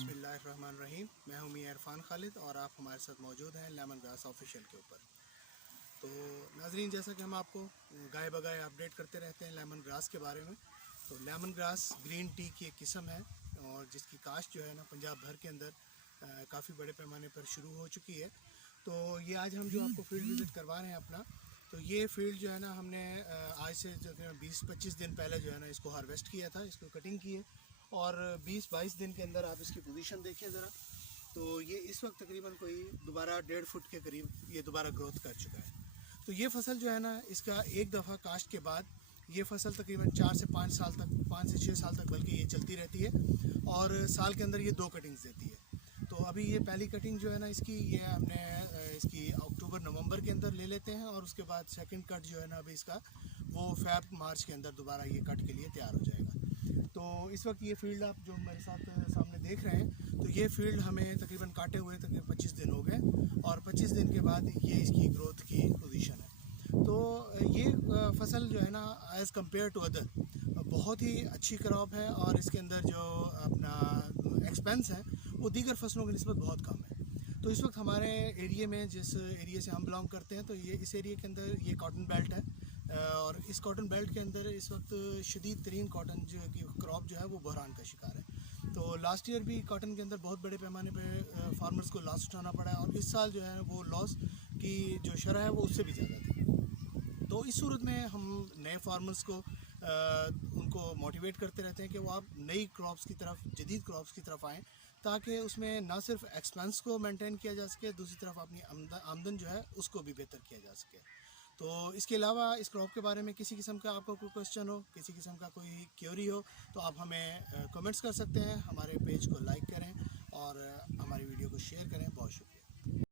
बिस्मिल्लाहिर्रहमानिर्रहीम। मैं हूं मियां इरफान खालिद और आप हमारे साथ मौजूद हैं लेमन ग्रास ऑफिशियल के ऊपर। तो नाजरीन, जैसा कि हम आपको गाय बगाए अपडेट करते रहते हैं लेमन ग्रास के बारे में, तो लेमन ग्रास ग्रीन टी की एक किस्म है और जिसकी काश्त जो है ना पंजाब भर के अंदर काफ़ी बड़े पैमाने पर शुरू हो चुकी है। तो ये आज हम जो आपको फील्ड विज़िट करवा रहे हैं अपना, तो ये फील्ड जो है ना हमने आज से जो 20-25 दिन पहले जो है ना इसको हार्वेस्ट किया था, इसको कटिंग की है और 20-22 दिन के अंदर आप इसकी पोजीशन देखिए ज़रा। तो ये इस वक्त तकरीबन कोई दोबारा 1.5 फुट के करीब ये दोबारा ग्रोथ कर चुका है। तो ये फसल जो है ना इसका एक दफ़ा काश्त के बाद ये फसल तकरीबन 4 से 5 साल तक, 5 से 6 साल तक बल्कि ये चलती रहती है और साल के अंदर ये 2 कटिंग्स देती है। तो अभी ये पहली कटिंग जो है ना इसकी, ये हमने इसकी अक्टूबर-नवंबर के अंदर ले लेते हैं और उसके बाद सेकंड कट जो है ना अभी इसका वो Feb-मार्च के अंदर दोबारा ये कट के लिए तैयार हो जाएगा। तो इस वक्त ये फील्ड आप जो मेरे साथ सामने देख रहे हैं, तो ये फील्ड हमें तकरीबन काटे हुए तकरीबन 25 दिन हो गए और 25 दिन के बाद ये इसकी ग्रोथ की पोजीशन है। तो ये फसल जो है ना एज़ कम्पेयर टू अदर बहुत ही अच्छी क्रॉप है और इसके अंदर जो अपना एक्सपेंस है वो दीगर फसलों की निस्बत बहुत कम है। तो इस वक्त हमारे एरिया में, जिस एरिया से हम बिलोंग करते हैं, तो ये इस एरिया के अंदर ये कॉटन बेल्ट है और इस कॉटन बेल्ट के अंदर इस वक्त शदीद तरीन कॉटन जो की क्रॉप जो है वो बहरान का शिकार है। तो लास्ट ईयर भी कॉटन के अंदर बहुत बड़े पैमाने पे फार्मर्स को लॉस उठाना पड़ा है और इस साल जो है वो लॉस की जो शरह है वो उससे भी ज़्यादा थी। तो इस सूरत में हम नए फार्मर्स को उनको मोटिवेट करते रहते हैं कि वो आप नई क्रॉप्स की तरफ, जदीद क्रॉप्स की तरफ आएँ, ताकि उसमें ना सिर्फ एक्सपेंस को मेंटेन किया जा सके, दूसरी तरफ अपनी आमदन जो है उसको भी बेहतर किया जा सके। तो इसके अलावा इस क्रॉप के बारे में किसी किस्म का आपको कोई क्वेश्चन हो, किसी किस्म का कोई क्वेरी हो, तो आप हमें कमेंट्स कर सकते हैं। हमारे पेज को लाइक करें और हमारी वीडियो को शेयर करें